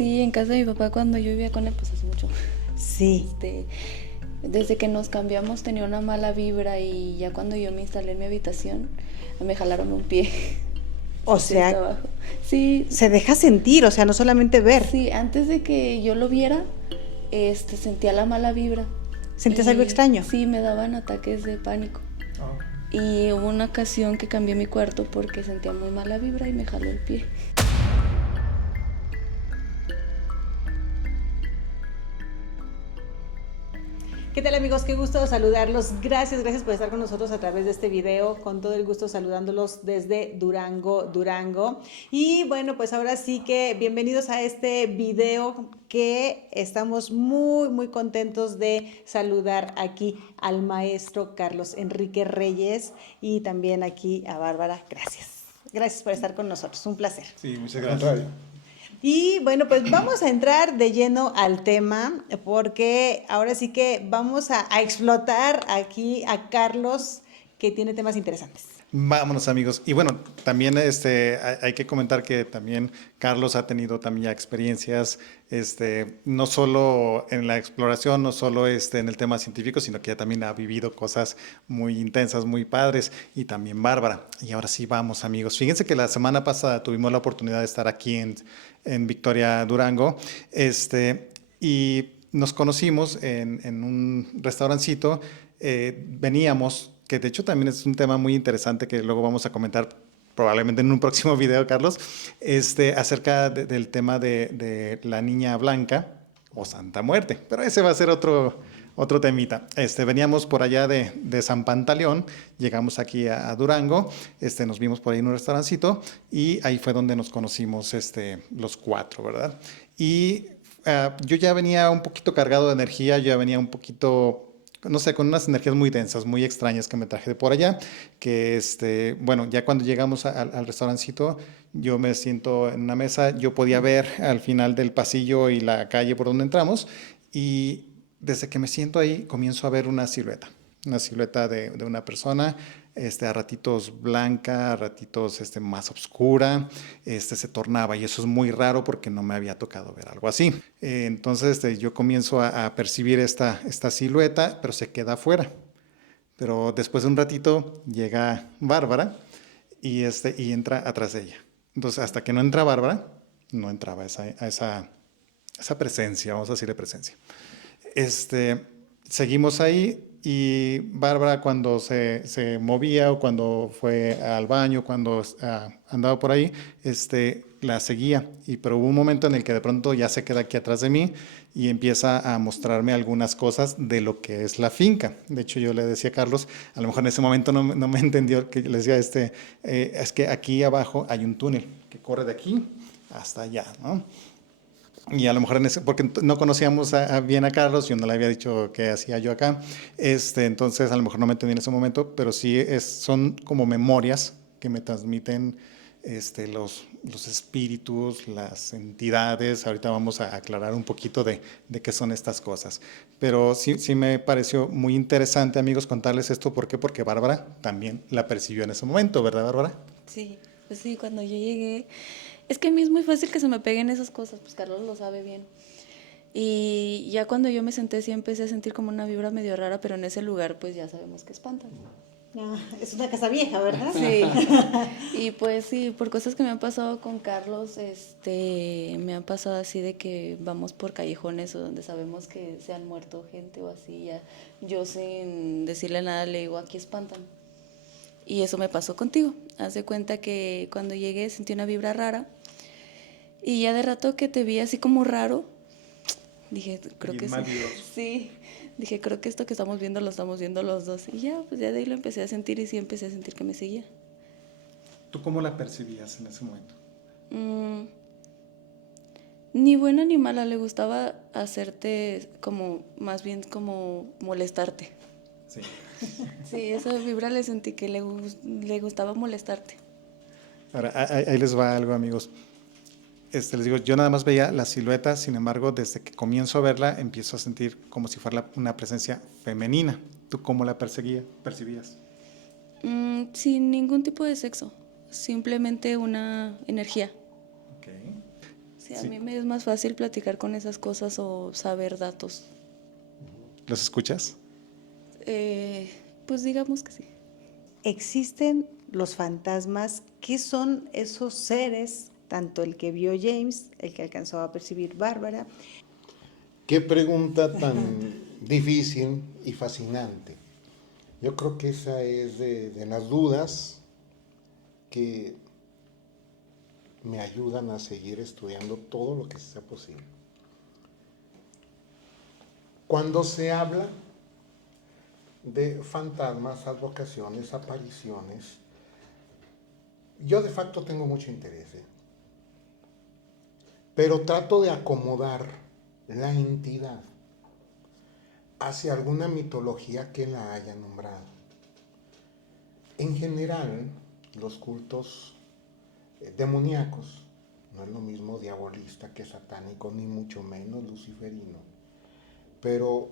Sí, en casa de mi papá cuando yo vivía con él, pues hace mucho. Sí. Desde que nos cambiamos tenía una mala vibra y ya cuando yo me instalé en mi habitación me jalaron un pie. O Sí, hasta sea, abajo. Sí, se deja sentir, o sea, no solamente ver. sí, antes de que yo lo viera, sentía la mala vibra. ¿Sentías algo Y extraño? sí, me daban ataques de pánico. Oh. Y hubo una ocasión que cambié mi cuarto porque sentía muy mala vibra y me jaló el pie. ¿Qué tal, amigos? Qué gusto saludarlos. Gracias por estar con nosotros a través de este video. Con todo el gusto saludándolos desde Durango. Y bueno, pues ahora sí que bienvenidos a este video que estamos muy contentos de saludar aquí al maestro Carlos Enrique Reyes y también aquí a Bárbara. Gracias por estar con nosotros. Un placer. Sí, muchas gracias. Y bueno, pues vamos a entrar de lleno al tema porque ahora sí que vamos a explotar aquí a Carlos, que tiene temas interesantes. Vámonos, amigos. Y bueno, también hay que comentar que también Carlos ha tenido también ya experiencias, no solo en la exploración, no solo en el tema científico, sino que ya también ha vivido cosas muy intensas, muy padres, y también Bárbara. Y ahora sí vamos, amigos. Fíjense que la semana pasada tuvimos la oportunidad de estar aquí en Victoria, Durango, y nos conocimos en un restaurancito. Veníamos, que de hecho también es un tema muy interesante que luego vamos a comentar probablemente en un próximo video, Carlos, acerca del tema de la niña blanca o Santa Muerte, pero ese va a ser otro temita. Veníamos por allá de San Pantaleón, llegamos aquí a Durango, nos vimos por ahí en un restaurancito y ahí fue donde nos conocimos los cuatro, ¿verdad? Y yo ya venía un poquito cargado de energía, yo ya venía un poquito, no sé, con unas energías muy densas, muy extrañas que me traje de por allá, que bueno, ya cuando llegamos al restaurancito, yo me siento en una mesa, yo podía ver al final del pasillo y la calle por donde entramos, y desde que me siento ahí comienzo a ver una silueta de una persona, a ratitos blanca, a ratitos más oscura, se tornaba, y eso es muy raro porque no me había tocado ver algo así. Entonces yo comienzo a percibir esta silueta, pero se queda afuera. Pero después de un ratito llega Bárbara y entra atrás de ella. Entonces hasta que no entra Bárbara, no entraba esa presencia, vamos a decirle presencia. Seguimos ahí y Bárbara cuando se movía o cuando fue al baño, cuando andaba por ahí, la seguía. Pero hubo un momento en el que de pronto ya se queda aquí atrás de mí y empieza a mostrarme algunas cosas de lo que es la finca. De hecho, yo le decía a Carlos, a lo mejor en ese momento no me entendió, que le decía, es que aquí abajo hay un túnel que corre de aquí hasta allá, ¿no? Y a lo mejor porque no conocíamos bien a Carlos, yo no le había dicho qué hacía yo acá, entonces a lo mejor no me entendí en ese momento, pero sí son como memorias que me transmiten los espíritus, las entidades. Ahorita vamos a aclarar un poquito de qué son estas cosas. Pero sí me pareció muy interesante, amigos, contarles esto. ¿Por qué? Porque Bárbara también la percibió en ese momento, ¿verdad, Bárbara? Sí, pues sí, cuando yo llegué, es que a mí es muy fácil que se me peguen esas cosas, pues Carlos lo sabe bien. Y ya cuando yo me senté sí empecé a sentir como una vibra medio rara, pero en ese lugar pues ya sabemos que espantan. Es una casa vieja, ¿verdad? Sí. Y pues sí, por cosas que me han pasado con Carlos, me han pasado así de que vamos por callejones o donde sabemos que se han muerto gente o así, ya yo sin decirle nada le digo, aquí espantan. Y eso me pasó contigo. Haz de cuenta que cuando llegué sentí una vibra rara y ya de rato que te vi así como raro, dije, creo que sí. Sí, dije, creo que esto que estamos viendo lo estamos viendo los dos. Y ya, pues ya de ahí lo empecé a sentir y sí empecé a sentir que me seguía. ¿Tú cómo la percibías en ese momento? Ni buena ni mala, le gustaba hacerte como, más bien como molestarte. Sí. Sí, esa vibra le sentí que le gustaba molestarte. Ahora, ahí les va algo, amigos. Les digo, yo nada más veía la silueta, sin embargo, desde que comienzo a verla, empiezo a sentir como si fuera una presencia femenina. ¿Tú cómo la percibías? Sin ningún tipo de sexo, simplemente una energía. Okay. Sí, a mí me es más fácil platicar con esas cosas o saber datos. ¿Los escuchas? Pues digamos que sí. ¿Existen los fantasmas? ¿Qué son esos seres? Tanto el que vio James, el que alcanzó a percibir Bárbara. Qué pregunta tan difícil y fascinante. Yo creo que esa es de las dudas que me ayudan a seguir estudiando todo lo que sea posible. Cuando se habla de fantasmas, advocaciones, apariciones, yo de facto tengo mucho interés, pero trato de acomodar la entidad hacia alguna mitología que la haya nombrado. En general, los cultos demoníacos, no es lo mismo diabolista que satánico, ni mucho menos luciferino, pero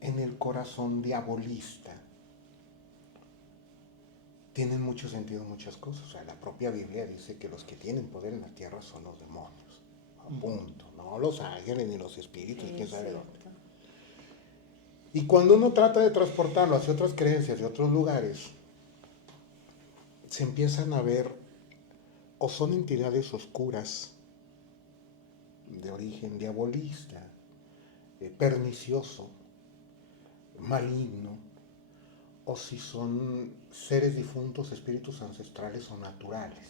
en el corazón diabolista tienen mucho sentido muchas cosas. O sea, la propia Biblia dice que los que tienen poder en la tierra son los demonios. Punto. No los ángeles ni los espíritus, quién sabe dónde. Y cuando uno trata de transportarlo hacia otras creencias de otros lugares, se empiezan a ver o son entidades oscuras de origen diabolista, pernicioso, maligno, o si son seres difuntos, espíritus ancestrales o naturales.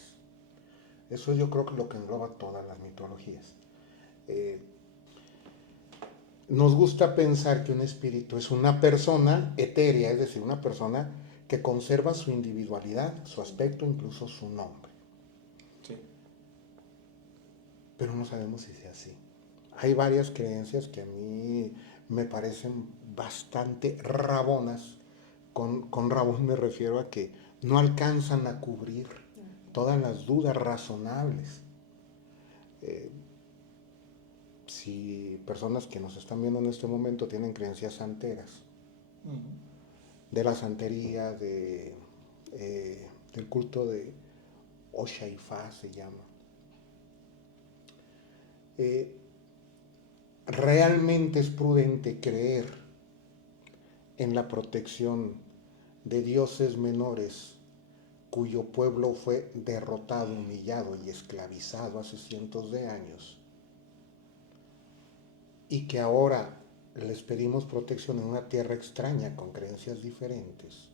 Eso yo creo que es lo que engloba todas las mitologías. Nos gusta pensar que un espíritu es una persona etérea, es decir, una persona que conserva su individualidad, su aspecto, incluso su nombre. Sí. Pero no sabemos si sea así. Hay varias creencias que a mí me parecen bastante rabonas. Con rabón me refiero a que no alcanzan a cubrir todas las dudas razonables. Si personas que nos están viendo en este momento tienen creencias santeras, de la santería, del culto de Oshaifá se llama, realmente es prudente creer en la protección de dioses menores cuyo pueblo fue derrotado, humillado y esclavizado hace cientos de años, y que ahora les pedimos protección en una tierra extraña con creencias diferentes,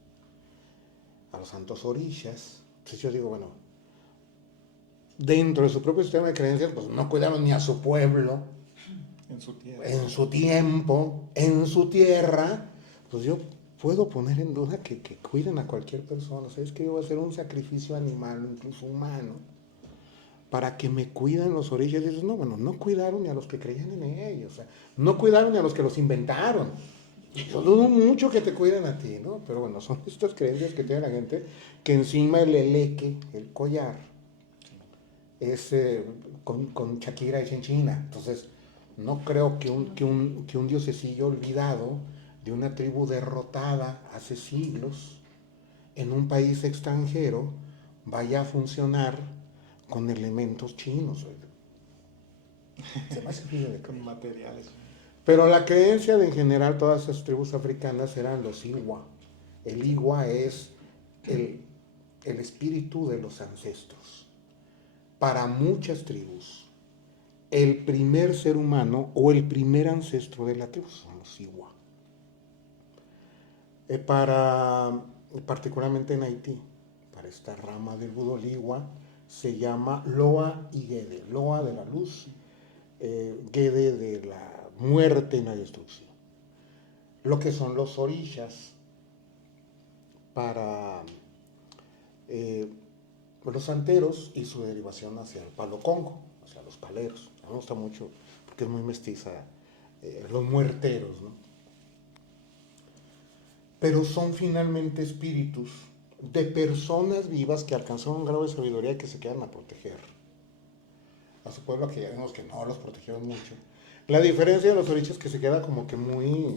a los santos orishas. Entonces yo digo, bueno, dentro de su propio sistema de creencias, pues no cuidaron ni a su pueblo, En su tierra. en su tiempo, en su tierra. Pues yo puedo poner en duda que cuiden a cualquier persona. ¿Sabes que yo voy a hacer un sacrificio animal, incluso humano, para que me cuiden los orillas? Y dices, no, bueno, no cuidaron ni a los que creían en ellos, o sea, no cuidaron ni a los que los inventaron. Yo dudo mucho que te cuiden a ti, ¿no? Pero bueno, son estas creencias que tiene la gente, que encima el eleque, el collar, es con Shakira y Chinchina. Entonces, no creo que un diosecillo olvidado de una tribu derrotada hace siglos en un país extranjero vaya a funcionar con elementos chinos. Se me hace difícil de Con creer. materiales. Pero la creencia de en general todas esas tribus africanas eran los Iwa. El Iwa es el espíritu de los ancestros. Para muchas tribus, el primer ser humano o el primer ancestro de la tribu son los Iwa. Particularmente en Haití, para esta rama del vudú Iwa, se llama Loa y Gede. Loa de la luz, Gede de la muerte y la destrucción. Lo que son los orishas para los santeros y su derivación hacia el palo congo, hacia los paleros. Me gusta mucho porque es muy mestiza, los muerteros, ¿no? Pero son finalmente espíritus de personas vivas que alcanzaron un grado de sabiduría y que se quedan a proteger a su pueblo, que ya vimos que no los protegieron mucho. La diferencia de los orishas que se queda como que muy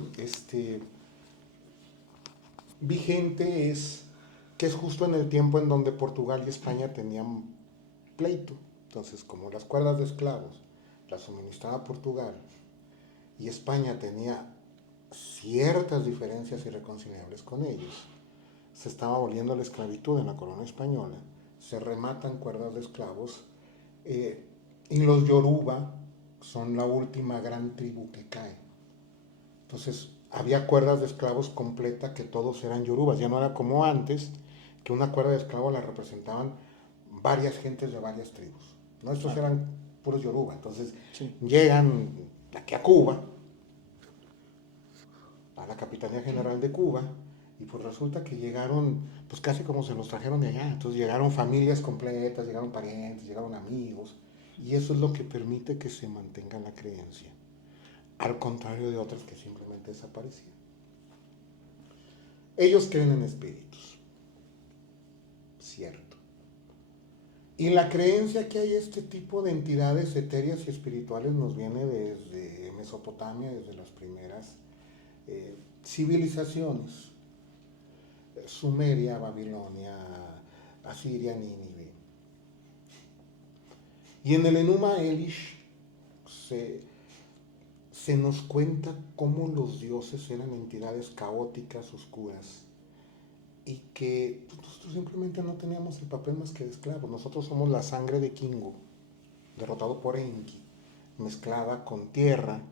vigente es que es justo en el tiempo en donde Portugal y España tenían pleito. Entonces, como las cuerdas de esclavos las suministraba Portugal y España tenía ciertas diferencias irreconciliables con ellos, se estaba aboliendo la esclavitud en la corona española, se rematan cuerdas de esclavos, y los Yoruba son la última gran tribu que cae. Entonces, había cuerdas de esclavos completa que todos eran yorubas, ya no era como antes, que una cuerda de esclavo la representaban varias gentes de varias tribus. ¿No? Estos eran puros yoruba. Entonces, llegan aquí a Cuba, a la Capitanía General de Cuba, y pues resulta que llegaron, pues casi como se los trajeron de allá. Entonces llegaron familias completas, llegaron parientes, llegaron amigos, y eso es lo que permite que se mantenga la creencia, al contrario de otras que simplemente desaparecían. Ellos creen en espíritus, cierto. Y la creencia que hay este tipo de entidades etéreas y espirituales nos viene desde Mesopotamia, desde las primeras civilizaciones. Sumeria, Babilonia, Asiria, Nínive. Y en el Enuma Elish se nos cuenta cómo los dioses eran entidades caóticas, oscuras, y que nosotros simplemente no teníamos el papel más que de esclavos. Nosotros somos la sangre de Kingu, derrotado por Enki, mezclada con tierra,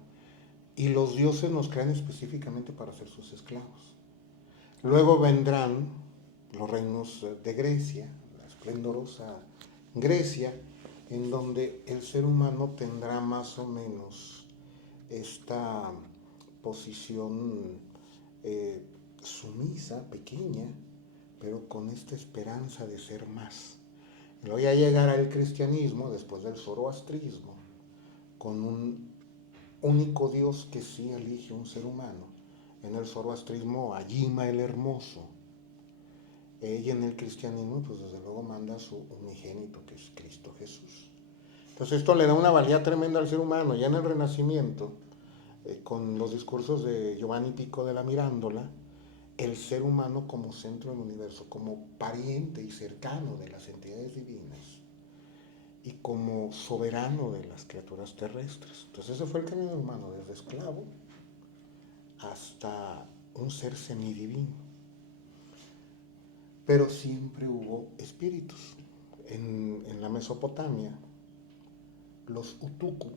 y los dioses nos crean específicamente para ser sus esclavos. Luego vendrán los reinos de Grecia, la esplendorosa Grecia, en donde el ser humano tendrá más o menos esta posición sumisa, pequeña, pero con esta esperanza de ser más. Luego ya llegará el cristianismo, después del zoroastrismo, con un único Dios que sí elige un ser humano. En el zoroastrismo a Yima el Hermoso, y en el cristianismo pues desde luego manda a su unigénito, que es Cristo Jesús. Entonces esto le da una valía tremenda al ser humano. Ya en el Renacimiento, con los discursos de Giovanni Pico de la Mirandola, el ser humano como centro del universo, como pariente y cercano de las entidades divinas y como soberano de las criaturas terrestres. Entonces ese fue el camino humano, desde esclavo hasta un ser semidivino. Pero siempre hubo espíritus. En la Mesopotamia, los Utuku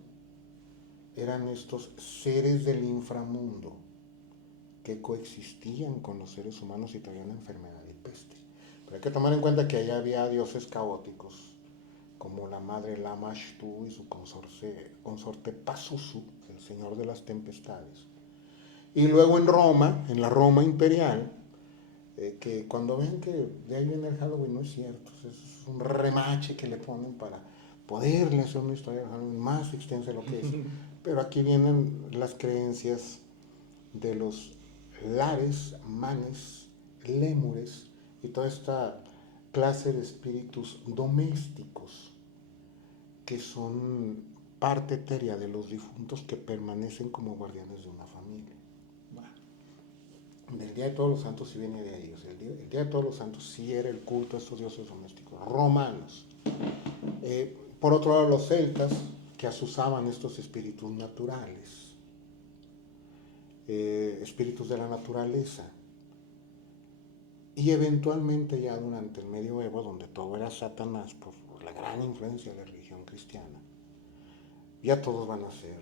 eran estos seres del inframundo que coexistían con los seres humanos y traían enfermedad y peste. Pero hay que tomar en cuenta que allá había dioses caóticos, como la madre Lamashtu y su consorte Pazuzu, el señor de las tempestades. Y luego en Roma, en la Roma imperial, que cuando ven que de ahí viene el Halloween, no es cierto, es un remache que le ponen para poderle hacer una historia más extensa de lo que es. Pero aquí vienen las creencias de los lares, manes, lémures y toda esta clase de espíritus domésticos que son parte etérea de los difuntos que permanecen como guardianes de una familia. El Día de Todos los Santos sí viene de ahí. O sea, el Día de Todos los Santos sí era el culto a estos dioses domésticos romanos. Por otro lado, los celtas, que asusaban estos espíritus naturales, espíritus de la naturaleza. Y eventualmente ya durante el medioevo, donde todo era Satanás, por la gran influencia de la religión cristiana, ya todos van a ser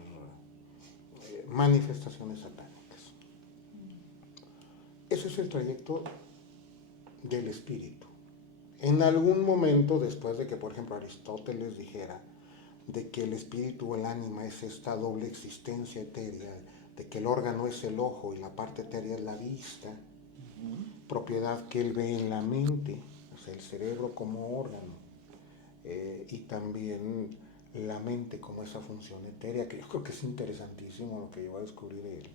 manifestaciones satánicas. Ese es el trayecto del espíritu. En algún momento, después de que, por ejemplo, Aristóteles dijera de que el espíritu o el ánima es esta doble existencia etérea, de que el órgano es el ojo y la parte etérea es la vista, propiedad que él ve en la mente, o sea, el cerebro como órgano, y también la mente como esa función etérea, que yo creo que es interesantísimo lo que yo voy a descubrir de él,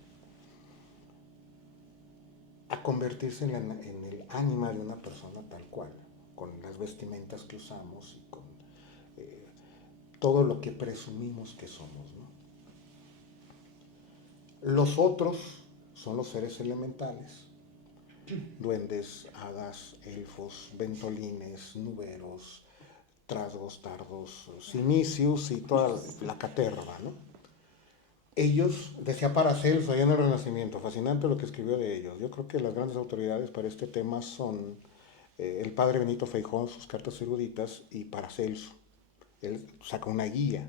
a convertirse en el ánima de una persona tal cual, con las vestimentas que usamos y con todo lo que presumimos que somos, ¿no? Los otros son los seres elementales, duendes, hadas, elfos, ventolines, nuberos, trasgos, tardos, sinicius y toda la caterva, ¿no? Ellos, decía Paracelso allá en el Renacimiento, fascinante lo que escribió de ellos. Yo creo que las grandes autoridades para este tema son el padre Benito Feijó, sus cartas eruditas, y Paracelso. Él saca una guía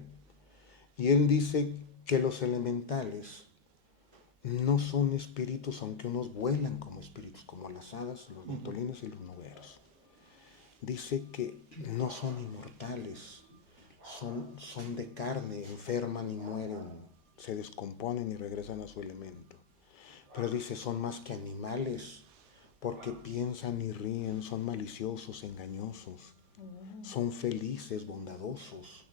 y él dice que los elementales no son espíritus, aunque unos vuelan como espíritus, como las hadas, los ventolines y los nuberos. Dice que no son inmortales, son de carne, enferman y mueren, se descomponen y regresan a su elemento. Pero dice, son más que animales, porque piensan y ríen, son maliciosos, engañosos, son felices, bondadosos,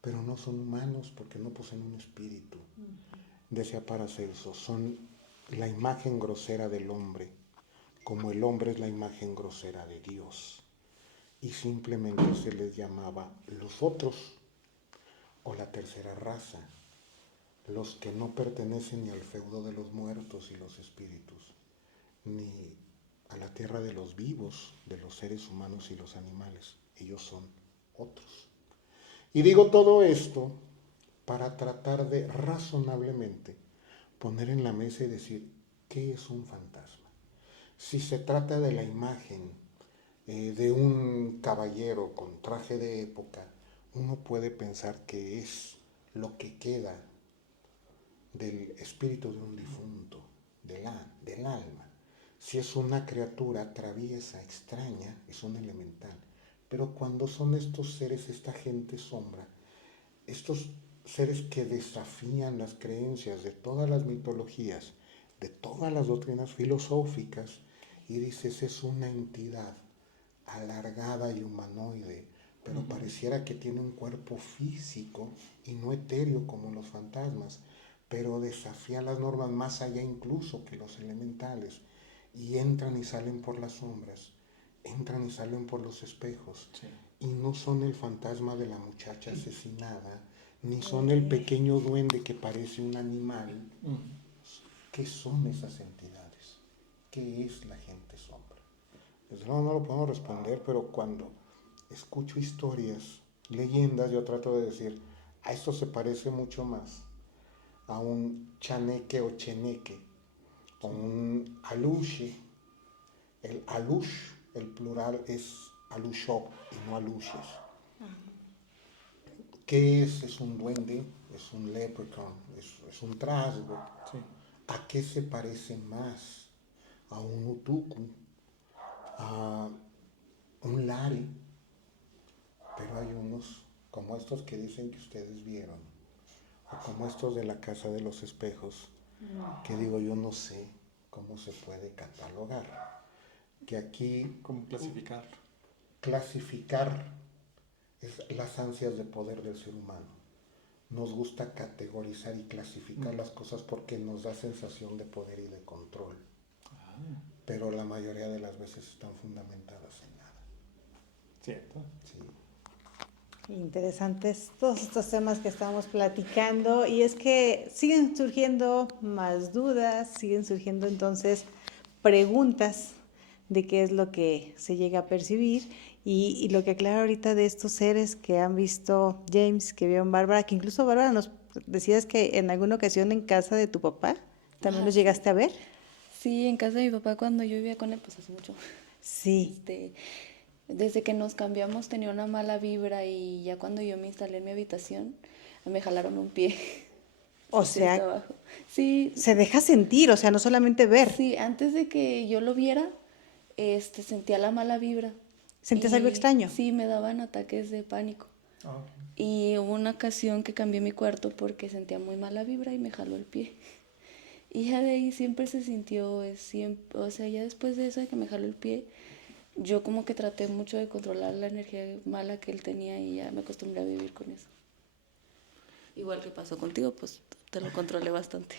pero no son humanos porque no poseen un espíritu. Decía Paracelso, son la imagen grosera del hombre, como el hombre es la imagen grosera de Dios. Y simplemente se les llamaba los otros, o la tercera raza, los que no pertenecen ni al feudo de los muertos y los espíritus, ni a la tierra de los vivos, de los seres humanos y los animales. Ellos son otros. Y digo todo esto para tratar de razonablemente poner en la mesa y decir, ¿qué es un fantasma? Si se trata de la imagen de un caballero con traje de época, uno puede pensar que es lo que queda del espíritu de un difunto, del alma. Si es una criatura traviesa, extraña, es un elemental. Pero cuando son estos seres, esta gente sombra, estos seres que desafían las creencias de todas las mitologías, de todas las doctrinas filosóficas, y dices, es una entidad alargada y humanoide, pero pareciera que tiene un cuerpo físico y no etéreo como los fantasmas, pero desafía las normas más allá incluso que los elementales, y entran y salen por las sombras, entran y salen por los espejos, sí. Y no son el fantasma de la muchacha asesinada, ni son el pequeño duende que parece un animal. ¿Qué son esas entidades? ¿Qué es la gente sombra? Pues no lo podemos responder, pero cuando escucho historias, leyendas, yo trato de decir, a esto se parece mucho más a un chaneque o cheneque, o un alushi. El alush, el plural es alushó y no alushes. ¿Qué es? Es un duende, es un leprechaun, es un trasgo. Sí. ¿A qué se parece más? A un utuku, a un lari, pero hay unos como estos que dicen que ustedes vieron, o como estos de la Casa de los Espejos, que digo, yo no sé cómo se puede catalogar. Que aquí... ¿Cómo clasificarlo? Clasificar es las ansias de poder del ser humano. Nos gusta categorizar y clasificar las cosas porque nos da sensación de poder y de control. Pero la mayoría de las veces están fundamentadas en nada. ¿Cierto? Sí. Interesantes todos estos temas que estamos platicando, y es que siguen surgiendo más dudas, siguen surgiendo entonces preguntas de qué es lo que se llega a percibir, y lo que aclara ahorita de estos seres que han visto James, que vieron Bárbara, que incluso Bárbara nos decías que en alguna ocasión en casa de tu papá también los llegaste a ver. Sí, en casa de mi papá cuando yo vivía con él, pues hace mucho. Sí. Desde que nos cambiamos tenía una mala vibra, y ya cuando yo me instalé en mi habitación me jalaron un pie. O sea, sí, se deja sentir, o sea, no solamente ver. Sí, antes de que yo lo viera, sentía la mala vibra. ¿Sentías algo extraño? Sí, me daban ataques de pánico. Y hubo una ocasión que cambié mi cuarto porque sentía muy mala vibra y me jaló el pie. Y ya de ahí siempre se sintió, o sea, ya después de eso de que me jaló el pie, yo como que traté mucho de controlar la energía mala que él tenía, y ya me acostumbré a vivir con eso. Igual que pasó contigo, pues te lo controlé bastante.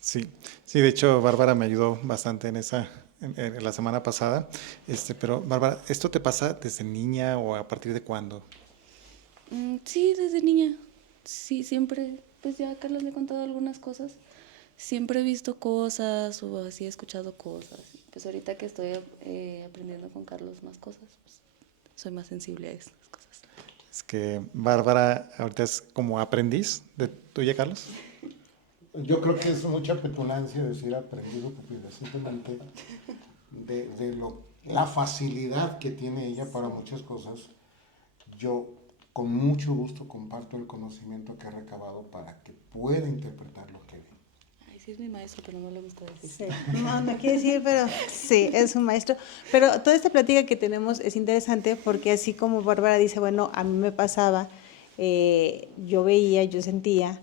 Sí, de hecho Bárbara me ayudó bastante en la semana pasada. Pero Bárbara, ¿esto te pasa desde niña o a partir de cuándo? Sí, desde niña. Sí, siempre, pues ya a Carlos le he contado algunas cosas. Siempre he visto cosas o así he escuchado cosas. Pues ahorita que estoy aprendiendo con Carlos más cosas, pues soy más sensible a esas cosas. Es que Bárbara ahorita es como aprendiz de tuya, Carlos. Yo creo que es mucha petulancia decir aprendido, pupila, simplemente la facilidad que tiene ella para muchas cosas. Yo con mucho gusto comparto el conocimiento que ha recabado para que pueda interpretar lo que ve. Ay, sí es mi maestro, pero no le gusta decir. Sí. No quiere decir, pero sí, es un maestro. Pero toda esta plática que tenemos es interesante porque así como Bárbara dice, bueno, a mí me pasaba, yo veía, yo sentía,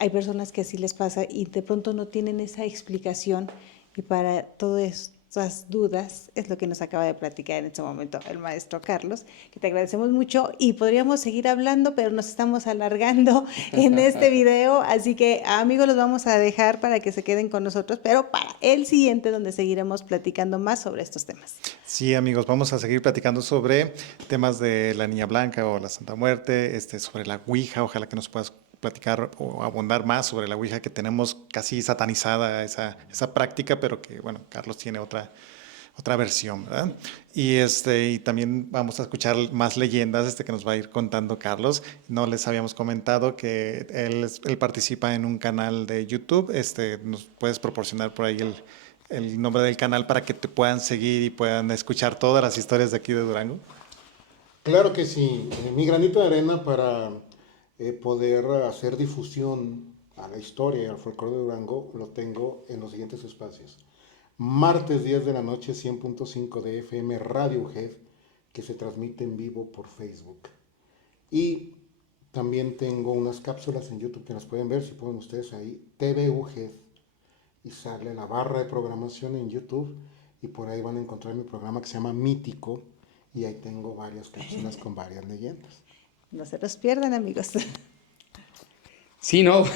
hay personas que así les pasa y de pronto no tienen esa explicación y para todas estas dudas es lo que nos acaba de platicar en este momento el maestro Carlos, que te agradecemos mucho y podríamos seguir hablando, pero nos estamos alargando en este video, así que amigos los vamos a dejar para que se queden con nosotros, pero para el siguiente donde seguiremos platicando más sobre estos temas. Sí, amigos, vamos a seguir platicando sobre temas de la Niña Blanca o la Santa Muerte, sobre la Ouija. Ojalá que nos puedas platicar o abundar más sobre la Ouija, que tenemos casi satanizada esa práctica, pero que, bueno, Carlos tiene otra versión, ¿verdad? Y también vamos a escuchar más leyendas que nos va a ir contando Carlos. No les habíamos comentado que él participa en un canal de YouTube. ¿Nos puedes proporcionar por ahí el nombre del canal para que te puedan seguir y puedan escuchar todas las historias de aquí de Durango? Claro que sí. Mi granito de arena para poder hacer difusión a la historia y al folclore de Durango lo tengo en los siguientes espacios. Martes 10 de la noche, 100.5 de FM Radio UGED, que se transmite en vivo por Facebook. Y también tengo unas cápsulas en YouTube que las pueden ver, si ponen ustedes ahí, TV UGED, y sale la barra de programación en YouTube, y por ahí van a encontrar mi programa que se llama Mítico, y ahí tengo varias cápsulas con varias leyendas. No se los pierdan, amigos. Sí, no, yo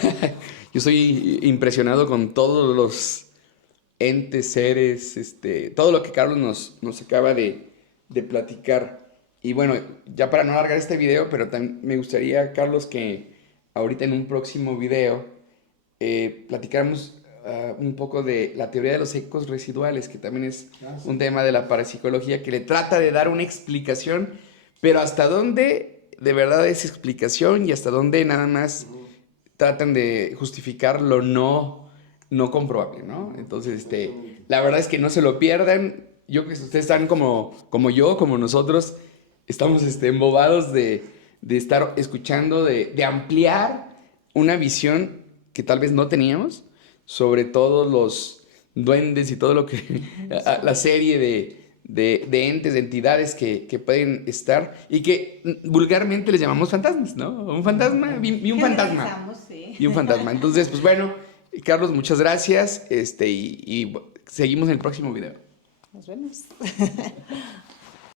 estoy impresionado con todos los entes, seres, todo lo que Carlos nos acaba de platicar. Y bueno, ya para no alargar este video, pero también me gustaría, Carlos, que ahorita en un próximo video platicáramos un poco de la teoría de los ecos residuales, que también es un tema de la parapsicología que le trata de dar una explicación, pero hasta dónde de verdad es explicación y hasta dónde nada más tratan de justificar lo no comprobable, ¿no? Entonces, la verdad es que no se lo pierdan. Yo creo que ustedes están como yo, como nosotros, estamos embobados de estar escuchando, de ampliar una visión que tal vez no teníamos sobre todos los duendes y todo lo que la serie de entes, de entidades que pueden estar y que vulgarmente les llamamos fantasmas, ¿no? Un fantasma, vi un fantasma. Sí. Y un fantasma. Entonces, pues bueno, Carlos, muchas gracias y seguimos en el próximo video. Nos vemos.